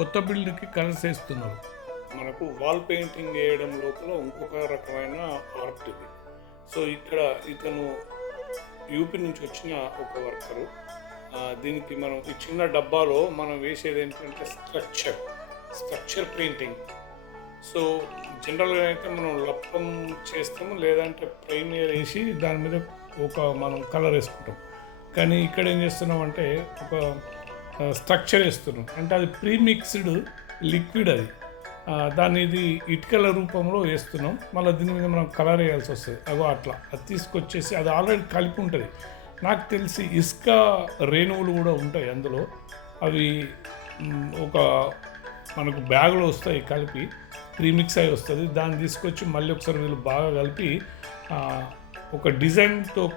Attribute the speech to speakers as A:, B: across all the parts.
A: కొత్త బిల్డింగ్కి కలర్స్ వేస్తున్నారు మనకు వాల్ పెయింటింగ్ వేయడం లోపల ఇంకొక రకమైన ఆర్ట్ ఇది. సో ఇక్కడ ఇతను యూపీ నుంచి వచ్చిన ఒక వర్కరు. దీనికి మనం ఈ చిన్న డబ్బాలో మనం వేసేది ఏంటంటే స్ట్రక్చర్ స్ట్రక్చర్ పెయింటింగ్. సో జనరల్గా అయితే మనం లప్పం చేస్తాము లేదంటే ప్రైమర్ వేసి దాని మీద ఒక మనం కలర్ వేసుకుంటాం. కానీ ఇక్కడ ఏం చేస్తున్నాం అంటే ఒక స్ట్రక్చర్ వేస్తున్నాం అంటే అది ప్రీమిక్స్డ్ లిక్విడ్ అది. దాన్ని ఇది ఇటుకల రూపంలో వేస్తున్నాం. మళ్ళీ దీని మీద మనం కలర్ వేయాల్సి వస్తుంది. అగో అట్లా. అది తీసుకొచ్చేసి అది ఆల్రెడీ కలిపి ఉంటుంది. నాకు తెలిసి ఇసుక రేణువులు కూడా ఉంటాయి అందులో. అవి ఒక మనకు బ్యాగులో వస్తాయి కలిపి. ప్రీమిక్స్ అయి వస్తుంది. దాన్ని తీసుకొచ్చి మళ్ళీ ఒకసారి వీళ్ళు బాగా కలిపి ఒక డిజైన్తో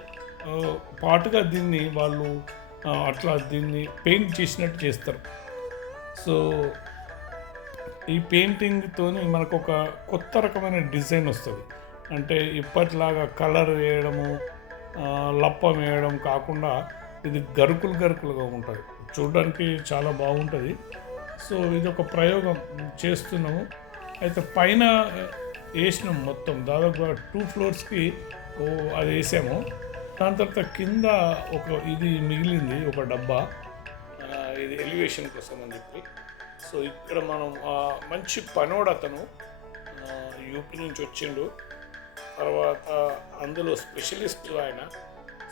A: పాటుగా దీన్ని వాళ్ళు అట్లా దీన్ని పెయింట్ చేసినట్టు చేస్తారు. సో ఈ పెయింటింగ్తోని మనకు ఒక కొత్త రకమైన డిజైన్ వస్తుంది. అంటే ఇప్పటిలాగా కలర్ వేయడము లప్పం వేయడం కాకుండా ఇది గరుకులు గరుకులుగా ఉంటుంది. చూడడానికి చాలా బాగుంటుంది. సో ఇది ఒక ప్రయోగం చేస్తున్నాము. అయితే పైన వేసినాం మొత్తం. దాదాపు టూ ఫ్లోర్స్కి అది వేసాము. దాని తర్వాత కింద ఒక ఇది మిగిలింది ఒక డబ్బా. ఇది ఎలివేషన్ కోసం అని చెప్పి. సో ఇక్కడ మనం మంచి పనోడు అతను. యూపీ నుంచి వచ్చిండు. తర్వాత అందులో స్పెషలిస్ట్ ఆయన.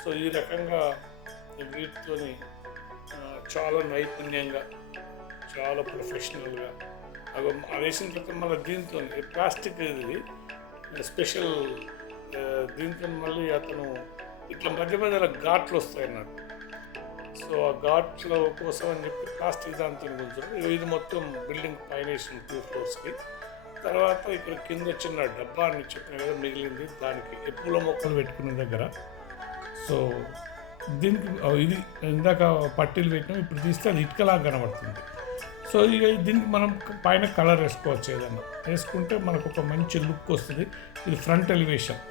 A: సో ఈ రకంగా వీటితోని చాలా నైపుణ్యంగా చాలా ప్రొఫెషనల్గా అవి వేసిన తర్వాత మళ్ళీ దీంతో ప్లాస్టిక్ ఇది స్పెషల్ దీంతో మళ్ళీ అతను ఇట్లా మధ్య మధ్యలో ఘాట్లు వస్తాయి అన్నట్టు సో ఆ ఘాట్ల కోసం అని చెప్పి ప్లాస్టిక్ దాంతో గుంజుతారు ఇది మొత్తం బిల్డింగ్ పైన వేసిన టూ ఫ్లోర్స్కి. తర్వాత ఇక్కడ కింద చిన్న డబ్బా అని చెప్పిన కదా మిగిలింది. దానికి ఎప్పుల మొక్కలు పెట్టుకునే దగ్గర. సో దీనికి ఇది ఇందాక పట్టీలు పెట్టినాం. ఇప్పుడు తీస్తే అది ఇటుకలాగా కనబడుతుంది. సో ఇక దీనికి మనం పైన కలర్ వేసుకోవచ్చు ఏదన్నా. వేసుకుంటే మనకు ఒక మంచి లుక్ వస్తుంది. ఇది ఫ్రంట్ ఎలివేషన్.